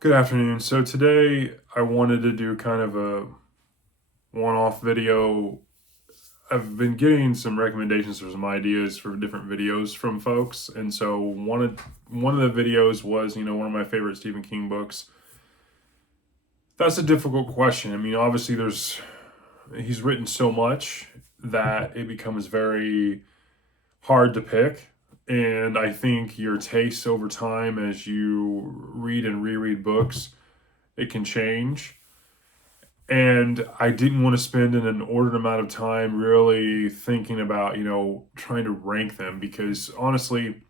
Good afternoon. So today I wanted to do kind of a one-off video. I've been getting some recommendations for some ideas for different videos from folks, and so one of the videos was, one of my favorite Stephen King books. That's a difficult question. I mean, obviously he's written so much that it becomes very hard to pick. And I think your tastes over time as you read and reread books, it can change. And I didn't want to spend an inordinate amount of time really thinking about, trying to rank them because honestly,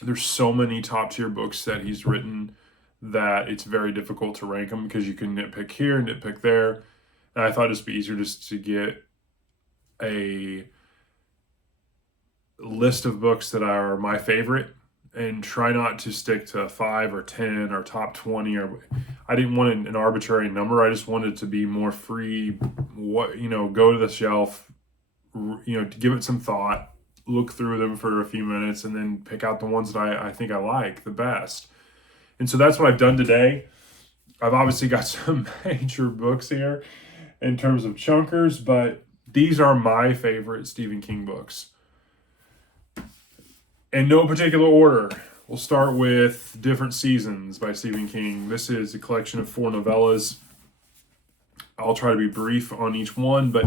there's so many top tier books that he's written that it's very difficult to rank them because you can nitpick here, nitpick there. And I thought it'd just be easier just to get a list of books that are my favorite and try not to stick to 5 or 10 or top 20. Or I didn't want an arbitrary number. I just wanted to be more free. Go to the shelf, to give it some thought, look through them for a few minutes, and then pick out the ones that I think I like the best. And so that's what I've done today. I've obviously got some major books here in terms of chunkers, but these are my favorite Stephen King books. In no particular order, we'll start with Different Seasons by Stephen King. This is a collection of 4 novellas. I'll try to be brief on each one, but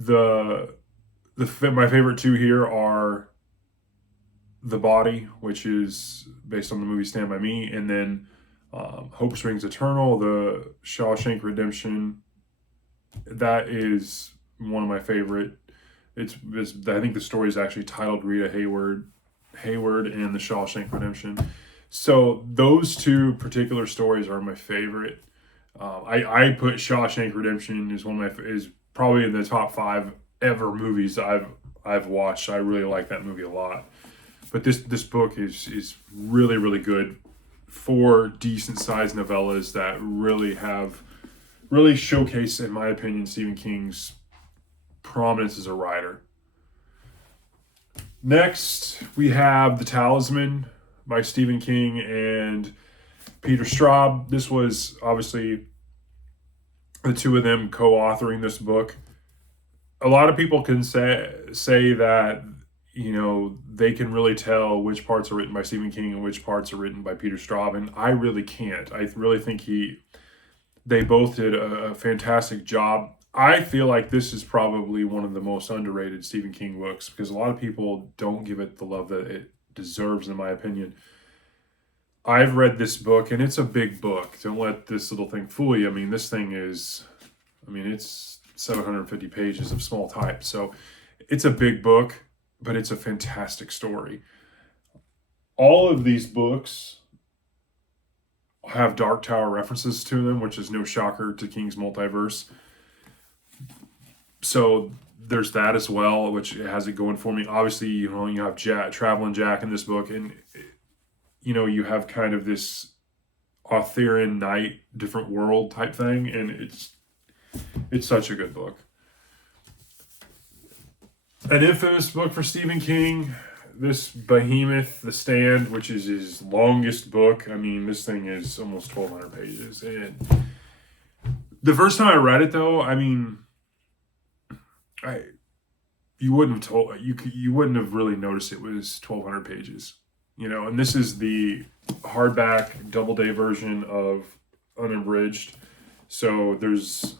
my favorite 2 here are The Body, which is based on the movie Stand By Me, and then Hope Springs Eternal, The Shawshank Redemption. That is one of my favorite. I think the story is actually titled Rita Hayward and The Shawshank Redemption. So those 2 particular stories are my favorite. I put Shawshank Redemption is probably in the top 5 ever movies I've watched. I really like that movie a lot. But this book is really, really good. 4 decent sized novellas that really showcase, in my opinion, Stephen King's prominence as a writer. Next, we have The Talisman by Stephen King and Peter Straub. This was obviously the 2 of them co-authoring this book. A lot of people can say that, they can really tell which parts are written by Stephen King and which parts are written by Peter Straub, and I really can't. I really think they both did a fantastic job. I feel like this is probably one of the most underrated Stephen King books because a lot of people don't give it the love that it deserves, in my opinion. I've read this book, and it's a big book. Don't let this little thing fool you. I mean, this thing it's 750 pages of small type. So it's a big book, but it's a fantastic story. All of these books have Dark Tower references to them, which is no shocker to King's multiverse. So there's that as well, which has it going for me. Obviously, you have Traveling Jack in this book, and you have kind of this Arthurian knight, different world type thing, and it's such a good book. An infamous book for Stephen King, this behemoth, The Stand, which is his longest book. I mean, this thing is almost 1,200 pages. And the first time I read it, though, I mean, you wouldn't have really noticed it was 1,200 pages, and this is the hardback Doubleday version of Unabridged. So this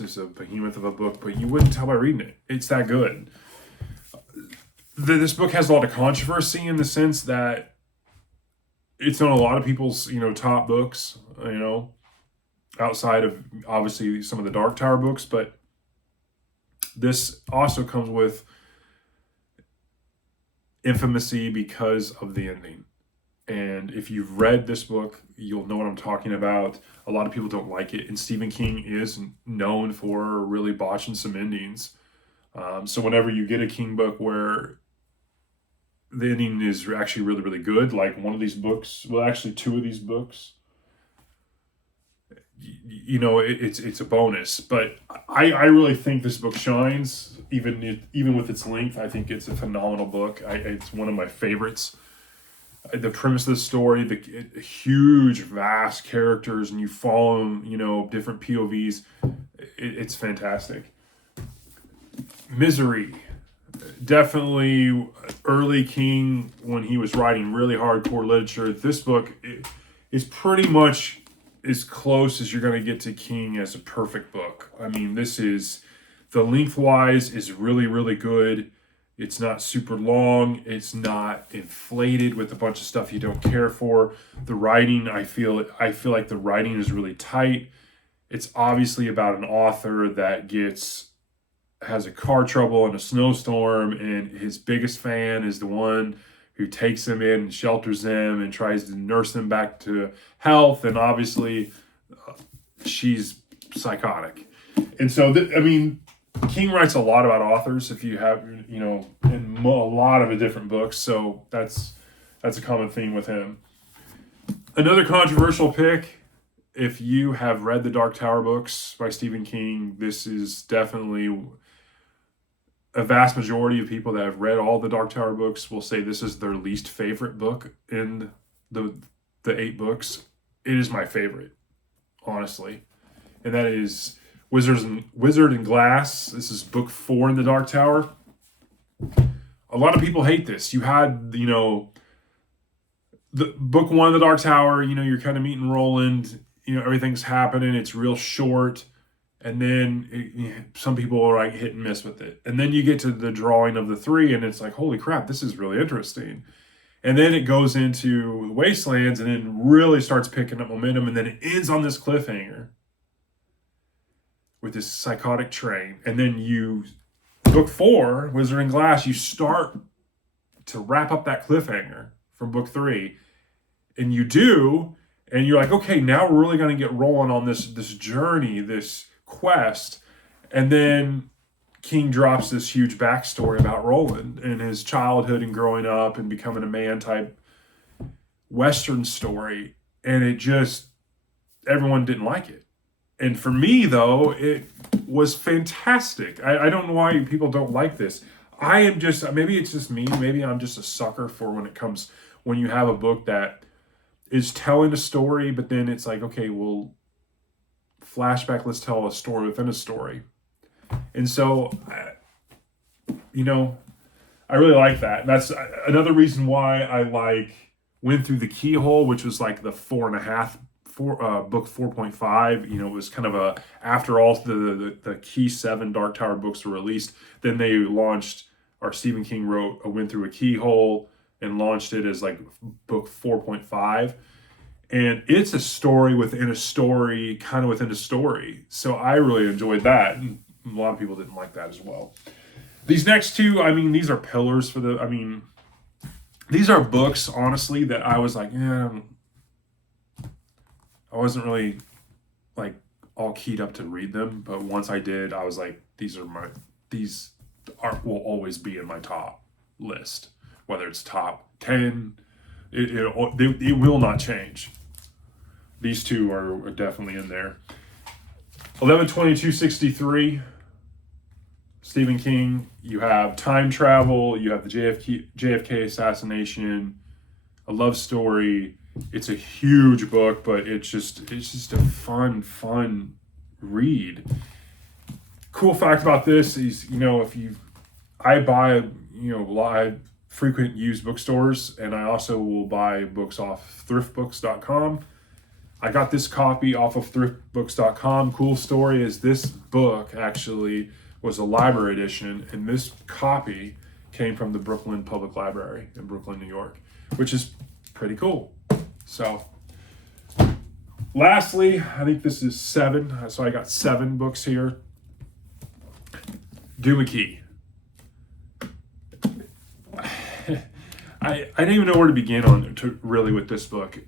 is a behemoth of a book, but you wouldn't tell by reading it. It's that good. This book has a lot of controversy in the sense that it's on a lot of people's, top books, outside of obviously some of the Dark Tower books, but this also comes with infamy because of the ending. And if you've read this book, you'll know what I'm talking about. A lot of people don't like it, and Stephen King is known for really botching some endings. So whenever you get a King book where the ending is actually really, really good, like one of these books, well, actually 2 of these books, it's a bonus. But I really think this book shines, even with its length. I think it's a phenomenal book. It's one of my favorites. the premise of the story, the huge, vast characters, and you follow them, different POVs. It's fantastic. Misery, definitely early King when he was writing really hardcore literature. This book is pretty much as close as you're going to get to King as a perfect book. I mean, this is, the lengthwise is really, really good. It's not super long. It's not inflated with a bunch of stuff you don't care for. The writing, I feel like the writing is really tight. It's obviously about an author that has a car trouble in a snowstorm, and his biggest fan is the one who takes him in and shelters him and tries to nurse him back to health. And obviously, she's psychotic. And so, King writes a lot about authors. If you have, in a lot of different books. So that's a common theme with him. Another controversial pick. If you have read the Dark Tower books by Stephen King, this is definitely, a vast majority of people that have read all the Dark Tower books will say this is their least favorite book in the 8 books. It is my favorite, honestly. And that is Wizard and Glass. This is book 4 in the Dark Tower. A lot of people hate this. You had, the book 1 of the Dark Tower, you're kind of meeting Roland, everything's happening. It's real short. And then some people are like hit and miss with it. And then you get to the drawing of the 3 and it's like, holy crap, this is really interesting. And then it goes into Wastelands and then really starts picking up momentum. And then it ends on this cliffhanger with this psychotic train. And then book 4, Wizard and Glass, you start to wrap up that cliffhanger from book 3. And you do, and you're like, okay, now we're really going to get rolling on this journey, this quest. And then King drops this huge backstory about Roland and his childhood and growing up and becoming a man type Western story. And everyone didn't like it. And for me, though, it was fantastic. I don't know why people don't like this. Maybe it's just me. Maybe I'm just a sucker for when you have a book that is telling a story, but then it's like, okay, well, flashback, let's tell a story within a story. And so, I really like that. And that's another reason why I went through the Keyhole, which was like the 4.5, book 4.5. It was kind of after all the key 7 Dark Tower books were released, then they launched, or Stephen King went through a Keyhole and launched it as like book 4.5. And it's a story within a story, kind of within a story. So I really enjoyed that. And a lot of people didn't like that as well. These next 2, these are pillars these are books, honestly, that I was like, I wasn't really like all keyed up to read them. But once I did, I was like, these will always be in my top list. Whether it's top 10, it will not change. These 2 are definitely in there. 11/22/63, Stephen King. You have time travel. You have the JFK assassination, a love story. It's a huge book, but it's just a fun read. Cool fact about this is, I frequent used bookstores, and I also will buy books off thriftbooks.com. I got this copy off of thriftbooks.com. Cool story is this book actually was a library edition, and this copy came from the Brooklyn Public Library in Brooklyn, New York, which is pretty cool. So, lastly, I think this is 7. So I got 7 books here. Doohickey. I didn't even know where to begin with this book.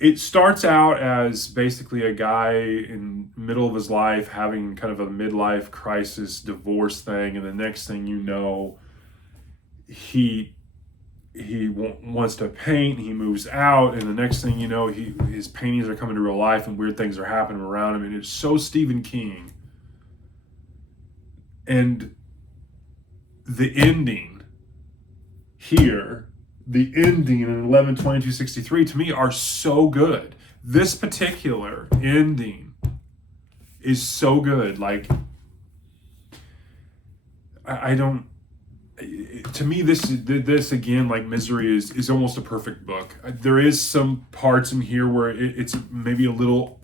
It starts out as basically a guy in the middle of his life having kind of a midlife crisis, divorce thing, and the next thing you know, he wants to paint. He moves out, and the next thing you know, his paintings are coming to real life, and weird things are happening around him, and it's so Stephen King. And the ending here, the ending in 11/22/63 to me are so good. This particular ending is so good. Like, I don't. To me, this again, like Misery, is almost a perfect book. There is some parts in here where it's maybe a little.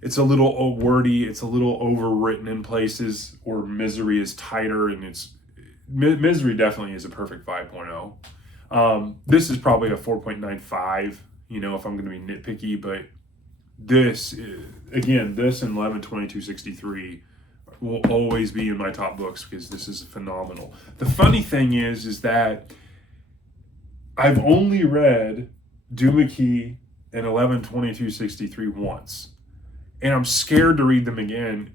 It's a little wordy. It's a little overwritten in places. Or Misery is tighter, and Misery definitely is a perfect 5.0. This is probably a 4.95. You know, if I'm going to be nitpicky, but this again, this and 11/22/63 will always be in my top books because this is phenomenal. The funny thing is that I've only read Doohickey and 11/22/63 once. And I'm scared to read them again,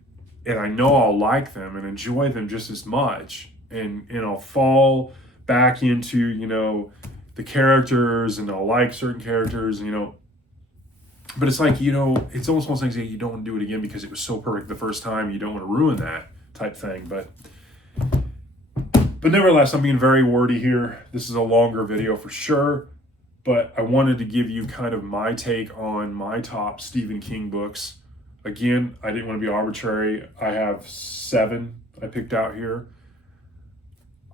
and I know I'll like them and enjoy them just as much. And I'll fall back into, you know, the characters, and I'll like certain characters, you know. But it's like, you know, it's almost one of those things that you don't want to do it again because it was so perfect the first time. You don't want to ruin that type thing. But nevertheless, I'm being very wordy here. This is a longer video for sure. But I wanted to give you kind of my take on my top Stephen King books. Again, I didn't want to be arbitrary. I have 7 I picked out here.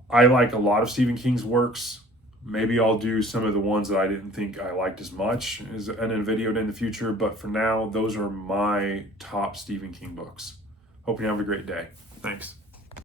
I like a lot of Stephen King's works. Maybe I'll do some of the ones that I didn't think I liked as much in a video in the future. But for now, those are my top Stephen King books. Hope you have a great day. Thanks.